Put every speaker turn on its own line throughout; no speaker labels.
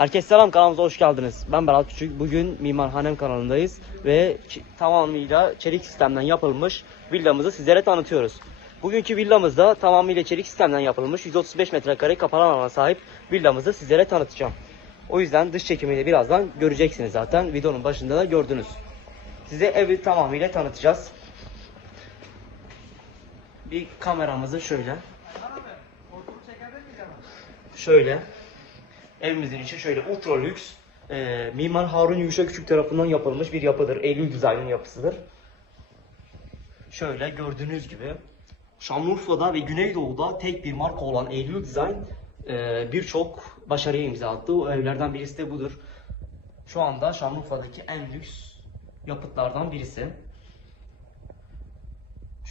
Herkese selam kanalımıza hoş geldiniz. Ben Berat Küçük. Bugün Mimarhanem kanalındayız ve tamamıyla çelik sistemden yapılmış villamızı sizlere tanıtıyoruz. Bugünkü villamızda tamamıyla çelik sistemden yapılmış 135 metrekare kapalı alana sahip villamızı sizlere tanıtacağım. O yüzden dış çekimini birazdan göreceksiniz zaten. Videonun başında da gördünüz. Size evi tamamıyla tanıtacağız. Bir kameramızı şöyle. Şöyle. Evimizin içi şöyle ultra lüks. e, Mimar Harun Yuşa Küçük tarafından yapılmış bir yapıdır. Eylül dizaynın yapısıdır. Şöyle gördüğünüz gibi Şanlıurfa'da ve Güneydoğu'da tek bir marka olan Eylül Design e, birçok başarıya imza attı. O evlerden birisi de budur. Şu anda Şanlıurfa'daki en lüks yapıtlardan birisi.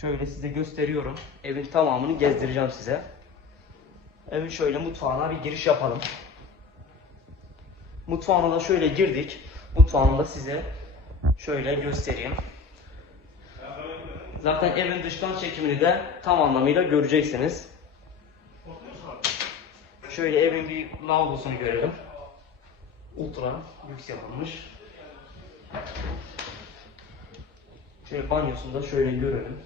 Şöyle size gösteriyorum. Evin tamamını gezdireceğim size. Evin şöyle mutfağına bir giriş yapalım. Mutfağına da şöyle girdik. Mutfağını da size şöyle göstereyim. Zaten evin dıştan çekimini de tam anlamıyla göreceksiniz. Şöyle evin bir lavabosunu görelim. Ultra lüks yapılmış. Şöyle banyosunu da şöyle görelim.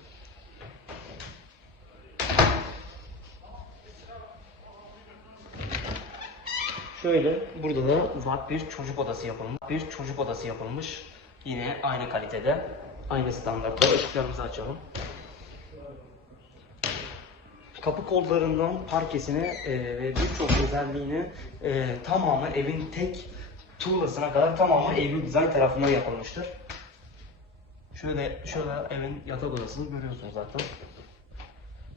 Şöyle burada da ufak bir çocuk odası yapılmış. Bir çocuk odası yapılmış. Yine aynı kalitede, aynı standartta. Işıklarımızı açalım. Kapı kollarından parkesine ve birçok özelliğini e, tamamı evin tek tuğlasına kadar tamamı Eylül Design tarafından yapılmıştır. Şöyle şöyle evin yatak odasını görüyorsunuz zaten.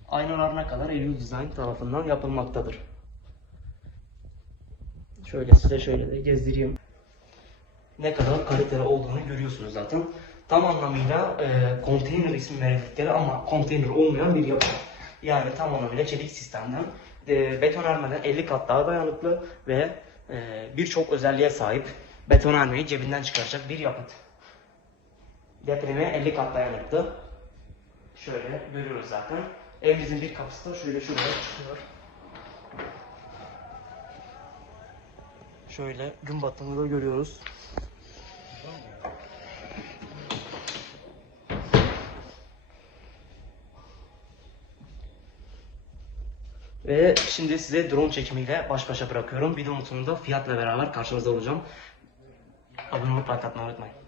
Aynalarına kadar Eylül Design tarafından yapılmaktadır. Şöyle size şöyle de gezdireyim. Ne kadar kaliteli olduğunu görüyorsunuz zaten. Tam anlamıyla e, konteyner ismi verdikleri ama konteyner olmayan bir yapı. Yani tam anlamıyla çelik sistemden e, betonarmeden 50 kat daha dayanıklı ve e, birçok özelliğe sahip betonarmeyi cebinden çıkaracak bir yapıt. Depreme 50 kat dayanıklı. Şöyle görüyoruz zaten. Evimizin bir kapısı da şöyle şuraya çıkıyor. Şöyle gün batımını da görüyoruz. Ve şimdi size drone çekimiyle baş başa bırakıyorum. Videonun sonunda fiyatla beraber karşınızda olacağım. Abone olup like atmayı unutmayın.